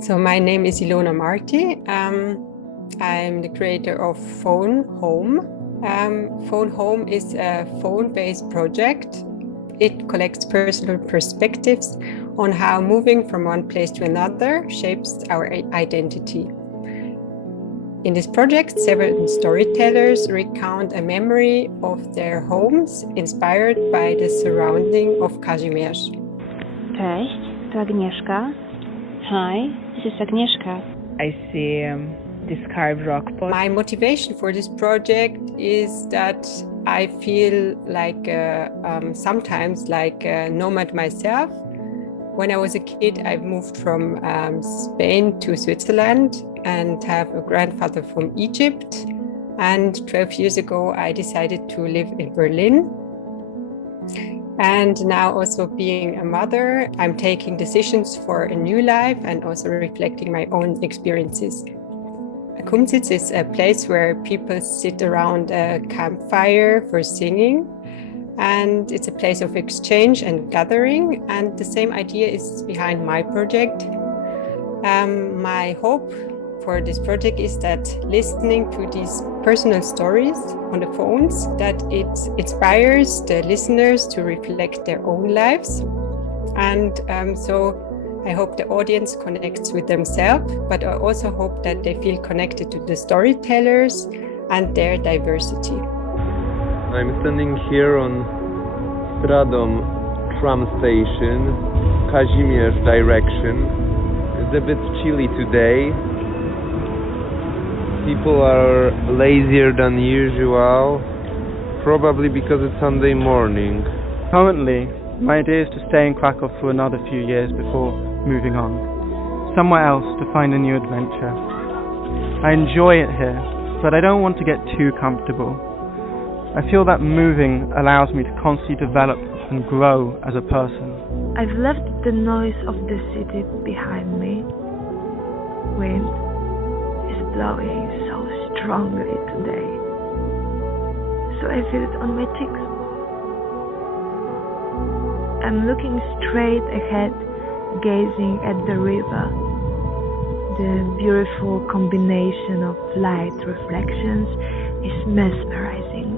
So my name is Ilona Marti. I'm the creator of Phone Home. Phone Home is a phone-based project. It collects personal perspectives on how moving from one place to another shapes our identity. In this project, several storytellers recount a memory of their homes inspired by the surrounding of Kazimierz. Cześć, to Agnieszka. Hi, this is Agnieszka. I see this carved rock pot. My motivation for this project is that I feel like sometimes like a nomad myself. When I was a kid, I moved from Spain to Switzerland and have a grandfather from Egypt. And 12 years ago, I decided to live in Berlin. And now also being a mother, I'm taking decisions for a new life and also reflecting my own experiences. Kumzits is a place where people sit around a campfire for singing. And it's a place of exchange and gathering. And the same idea is behind my project. My hope for this project is that listening to these personal stories on the phones, that it inspires the listeners to reflect their own lives. And so I hope the audience connects with themselves, but I also hope that they feel connected to the storytellers and their diversity. I'm standing here on Radom tram station, Kazimierz direction. It's a bit chilly today. People are lazier than usual, probably because it's Sunday morning. Currently, my idea is to stay in Krakow for another few years before moving on, somewhere else to find a new adventure. I enjoy it here, but I don't want to get too comfortable. I feel that moving allows me to constantly develop and grow as a person. I've left the noise of the city behind me. Wind is blowing so strongly today, so I feel it on my cheeks. I'm looking straight ahead, gazing at the river. The beautiful combination of light reflections is mesmerizing me.